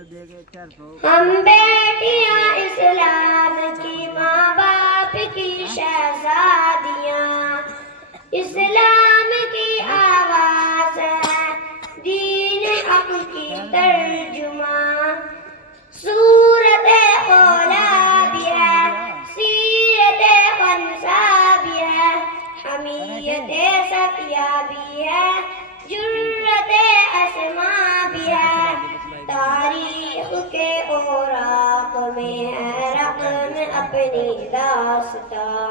ہم بیٹیاں اسلام کی، ماں باپ کی شہزادیاں، اسلام کی آواز ہے، دین حق کی ترجمہ، صورت اولا بھی ہے، سیرت خنسا بھی ہے، حمیت صفیہ بھی ہے، جرت اسما بھی ہے، تاریخ کے اوراق میں ہے رقم اپنی داستاں،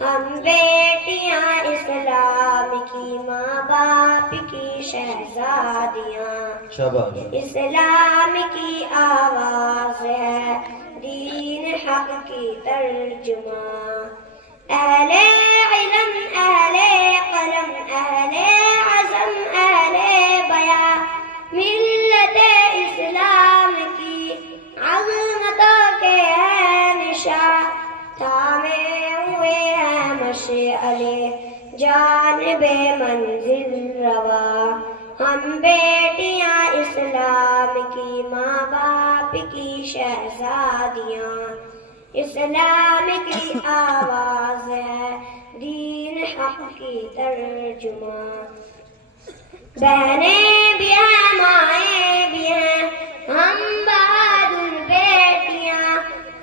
ہم بیٹیاں اسلام کی، ماں باپ کی شہزادیاں، اسلام کی آواز ہے، دین حق کی ترجمہ، اہل علم، اہل قلم، اہل عزم، اہل بیاں، ملت اسلام کی عظمتوں کے ہیں نشاں، تھامے ہوئے ہیں مشعلے جانب منزل رواں، ہم بیٹیاں اسلام کی، ماں باپ کی شہزادیاں، اسلام کی آواز ہے، دین حق کی ترجمہ، بہنیں بھی ہیں، مائیں بھی ہیں، ہم بہادر بیٹیاں،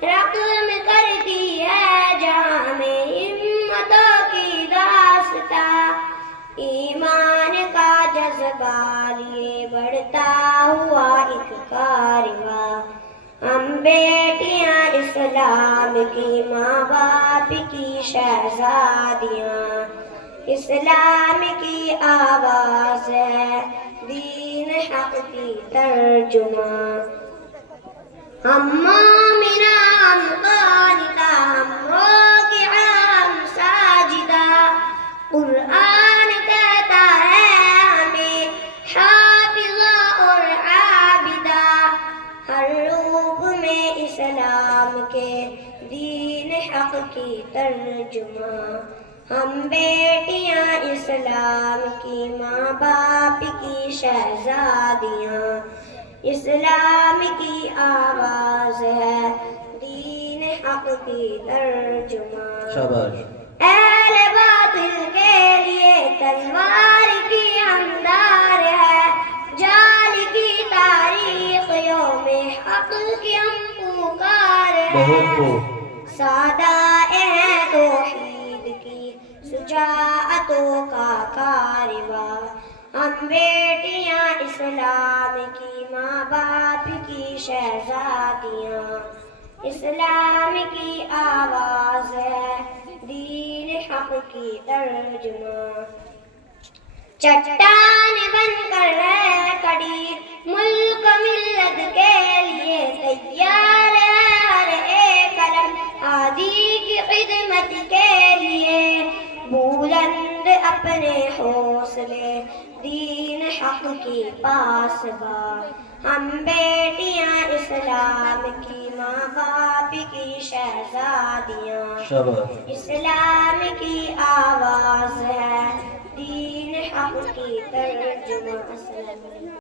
رقم کرتی ہے جہاں میں ہمتوں کی داستاں، ایمان کا جذبہ لیے بڑھتا ہوا ایک کارواں، ہم بیٹیاں اسلام کی، ماں باپ کی شہزادیاں، اسلام کی آواز ہے، دین حق کی ترجمہ، ہم مومنہ، ہم قانتہ، ہم راکعہ، ہم ساجدہ، قرآن کہتا ہے ہمیں حافظہ اور عابدہ، ہر روپ میں اسلام کے، دین حق کی ترجمہ، ہم بیٹیاں اسلام کی، ماں باپ کی شہزادیاں، اسلام کی آواز ہے، دین حق کی ترجمہ، اہل باطل کے لیے تلوار کی ہمدار ہے، جال کی تاریخ یوم حق کی ہم پکار ہے، سادہ ہے توحید کی شجاعتوں کا کارواں، ہم بیٹیاں اسلام کی، ماں باپ کی شہزادیاں، اسلام کی آواز ہے، دین حق کی ترجمہ، چٹان بن کر ہے کھڑی ملک ملت کے لیے، تیار ہے ہر ایک علم ہادی کی خدمت کے لیے، بلند اپنے حوصلے دین حق کی پاسباں، ہم بیٹیاں اسلام کی، ماں باپ کی شہزادیاں، اسلام کی آواز ہے، دین حق کی ترجمہ،